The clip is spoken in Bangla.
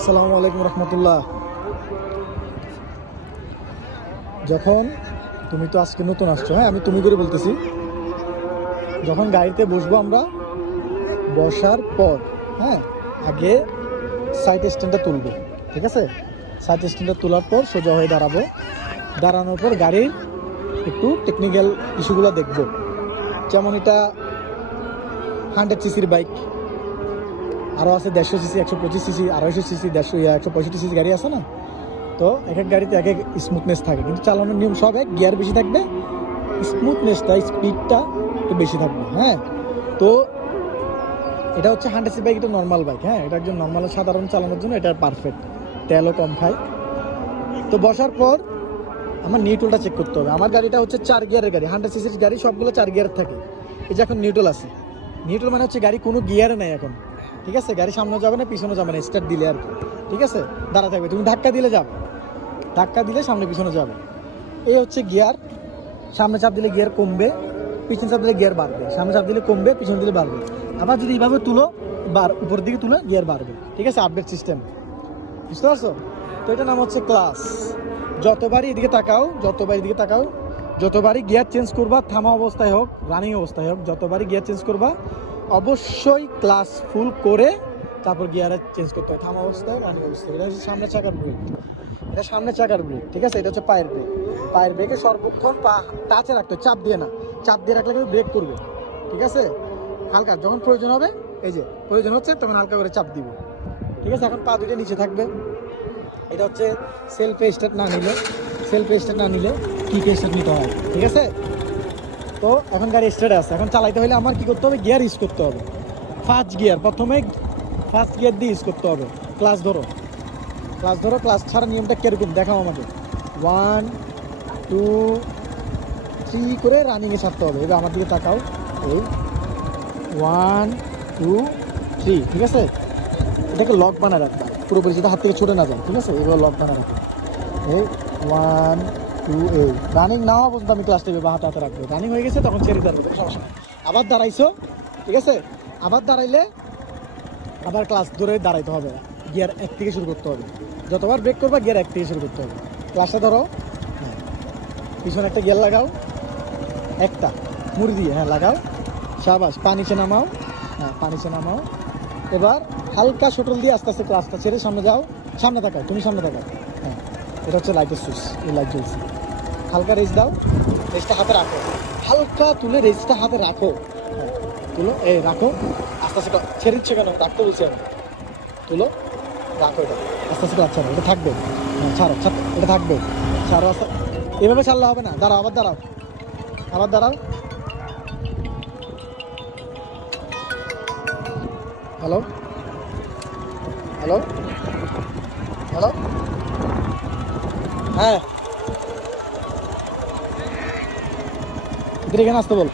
আসসালামু আলাইকুম রহমতুল্লাহ। যখন তুমি তো আজকে নতুন আসছো, হ্যাঁ আমি তুমি করে বলতেছি, যখন গাড়িতে বসবো আমরা, বসার পর হ্যাঁ আগে সাইড স্ট্যান্ডটা তুলবো, ঠিক আছে? সাইড স্ট্যান্ডটা তোলার পর সোজা হয়ে দাঁড়াবো। দাঁড়ানোর পর গাড়ির একটু টেকনিক্যাল ইস্যুগুলো দেখবো। যেমন এটা 100 সিসির বাইক, আরও আছে 150 সিসি, 125 সিসি, 250 সিসি, 165 সিসি গাড়ি আছে না? তো এক এক গাড়িতে এক এক স্মুথনেস থাকে, কিন্তু চালানোর নিয়ম সব এক, গিয়ার বেশি থাকবে, স্মুথনেসটা স্পিডটা একটু বেশি থাকবে। হ্যাঁ, তো এটা হচ্ছে 100 সিসি বাইক, এটা নর্মাল বাইক। হ্যাঁ, এটা একজন নর্মাল সাধারণ চালানোর জন্য এটা পারফেক্ট, তেলও কম খায়। তো বসার পর আমার নিউট্রালটা চেক করতে হবে। আমার গাড়িটা হচ্ছে 4 গিয়ারের গাড়ি, 100 সিসির গাড়ি সবগুলো 4 গিয়ার থাকে। এই যে এখন নিউট্রাল আছে, নিউট্রাল মানে হচ্ছে গাড়ি কোনো গিয়ারে নেই এখন, ঠিক আছে? গাড়ি সামনে যাবে না, পিছনে যাবে না, স্টার্ট দিলে আর কি, ঠিক আছে? দাঁড়া থাকবে, তুমি ধাক্কা দিলে যাবে, ধাক্কা দিলে সামনে পিছনে যাবে। এই হচ্ছে গিয়ার। সামনে চাপ দিলে গিয়ার কমবে, পিছনে চাপ দিলে গিয়ার বাড়বে, সামনে চাপ দিলে কমবে, পিছনে দিলে বাড়বে। আবার যদি এইভাবে তুলো, উপরের দিকে তুলে গিয়ার বাড়বে, ঠিক আছে? আপডেট সিস্টেম, বুঝতে পারছো? তো এটার নাম হচ্ছে ক্লাস। যতবারই এদিকে তাকাও, যতবারই গিয়ার চেঞ্জ করবা, থামা অবস্থায় হোক রানিং অবস্থায় হোক, যতবারই গিয়ার চেঞ্জ করবা অবশ্যই ক্লাস ফুল করে তারপর গিয়ার চেঞ্জ করতে হয়, থামা অবস্থায় রানিং অবস্থায়। এটা হচ্ছে সামনে চাকার ব্রেক, এটা সামনে চাকার ব্রেক, ঠিক আছে? এটা হচ্ছে পায়ের ব্রেক। পায়ের ব্রেকে সর্বক্ষণ পা টাচে রাখতে হয়, চাপ দিয়ে না। চাপ দিয়ে রাখলে কিন্তু ব্রেক করবে, ঠিক আছে? হালকা যখন প্রয়োজন হবে, এই যে প্রয়োজন হচ্ছে তখন হালকা করে চাপ দিব, ঠিক আছে? এখন পা দুটো নিচে থাকবে। এটা হচ্ছে সেলফে স্টার্ট না নিলে কিকে স্টার্ট নিতে হয়, ঠিক আছে? তো এখন গাড়ি স্টার্টে আছে, এখন চালাইতে হলে আমার কি করতে হবে? গিয়ার ইউজ করতে হবে। ফার্স্ট গিয়ার, প্রথমে ফার্স্ট গিয়ার দিয়ে ইউজ করতে হবে। ক্লাস ধরো, ক্লাস ছাড়া নিয়মটা কিরকম দেখাও আমাকে। 1 2 3 করে রানিংয়ে ছাড়তে হবে। এবার আমার দিকে তাকাও, এই 1 2 3, ঠিক আছে? এটাকে লক বানায় রাখবা পুরোপুরি, যেটা হাত থেকে ছুটে না যায়, ঠিক আছে? এবার লক বানায় রাখবে, এই 1 2 এই রানিং না হওয়া পর্যন্ত আমি ক্লাস টেপে বা হাতে রাখবো। রানিং হয়ে গেছে তখন ছেড়ে দেবো, সমস্যা নেই। আবার দাঁড়াইছো, ঠিক আছে? আবার দাঁড়াইলে আবার ক্লাস ধরে দাঁড়াইতে হবে, গিয়ার 1 থেকে শুরু করতে হবে। যতবার ব্রেক করবা গিয়ার 1 থেকে শুরু করতে হবে। ক্লাসটা ধরো, হ্যাঁ পিছনে একটা গিয়ার লাগাও, একটা মুড়ি দিয়ে, হ্যাঁ লাগাও, সাবাস। পা নিচে নামাও, হ্যাঁ পা নিচে নামাও। এবার হালকা শটল দিয়ে আস্তে আস্তে ক্লাসটা ছেড়ে সামনে যাও, সামনে তাকাও, তুমি সামনে তাকাও। হ্যাঁ, এটা হচ্ছে লাইটের সুইচ, এই লাইট জ্বলছে। হালকা রেস দাও, রেসটা হাতে রাখো, হালকা তুলে রেসটা হাতে রাখো, হ্যাঁ তুলো, এই রাখো। আস্তে আস্তে ছেড়ে দিচ্ছে কেন? রাখতে বলছি আমি। তুলো, রাখো, এটা আস্তে আস্তে আচ্ছা এটা থাকবে, হ্যাঁ ছাড়ো, এটা থাকবে, ছাড়ো আস্তে। এভাবে ছাড়লে হবে না, দাঁড়াও, আবার দাঁড়াও, আবার দাঁড়াও। হ্যালো হ্যালো হ্যালো, হ্যাঁ এখানে আসতে বল।